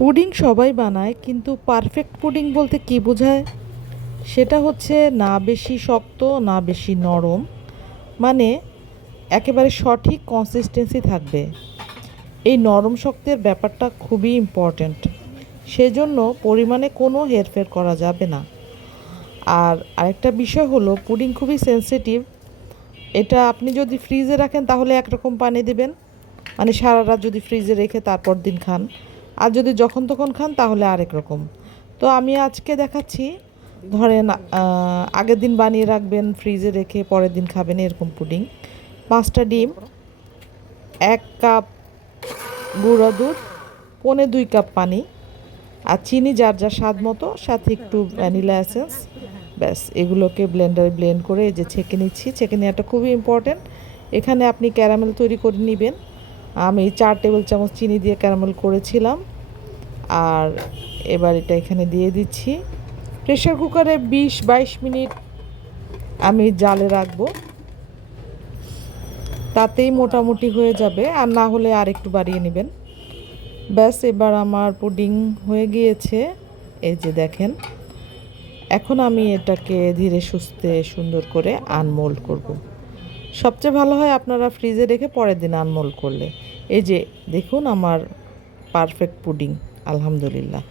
Pudding সবাই বানায়, কিন্তু পারফেক্ট পুডিং বলতে কী বোঝায়? সেটা হচ্ছে না বেশি শক্ত না বেশি নরম, মানে একেবারে সঠিক কনসিস্টেন্সি থাকবে। এই নরম শক্তের ব্যাপারটা খুবই ইম্পর্ট্যান্ট, সেজন্য পরিমাণে কোনো হেরফের করা যাবে না। আর আরেকটা বিষয় হলো, পুডিং খুবই সেনসিটিভ। এটা আপনি যদি ফ্রিজে রাখেন তাহলে একরকম পানি দেবেন, মানে সারা রাত যদি ফ্রিজে রেখে তারপর দিন খান, আর যদি যখন তখন খান তাহলে আরেক রকম। তো আমি আজকে দেখাচ্ছি, ধরেন আগের দিন বানিয়ে রাখবেন, ফ্রিজে রেখে পরের দিন খাবেন, এরকম পুডিং। 5টা ডিম, 1 কাপ গুঁড়া দুধ, 1.25 কাপ পানি, আর চিনি যার যার স্বাদ মতো, সাথে একটু ভ্যানিলা এসেন্স। ব্যাস, এগুলোকে ব্লেন্ডারে ব্লেন্ড করে এই যে ছেঁকে নিচ্ছি। ছেঁকে নেওয়াটা খুবই ইম্পর্ট্যান্ট। এখানে আপনি ক্যারামেল তৈরি করে নেবেন। আমি 4 টেবিল চামচ চিনি দিয়ে ক্যারামেল করেছিলাম। আর এবার এটা এখানে দিয়ে দিচ্ছি। প্রেশার কুকারে 20-22 মিনিট আমি জালে রাখবো, তাতেই মোটামুটি হয়ে যাবে, আর না হলে আর একটু বাড়িয়ে নেবেন। ব্যাস, এবার আমার পুডিং হয়ে গিয়েছে, এই যে দেখেন। এখন আমি এটাকে ধীরে সুস্থে সুন্দর করে আনমোল্ড করব। সবচেয়ে ভালো হয় আপনারা ফ্রিজে রেখে পরের দিন আনমোল্ড করলে। এই যে দেখুন আমার পারফেক্ট পুডিং, আলহামদুলিল্লাহ।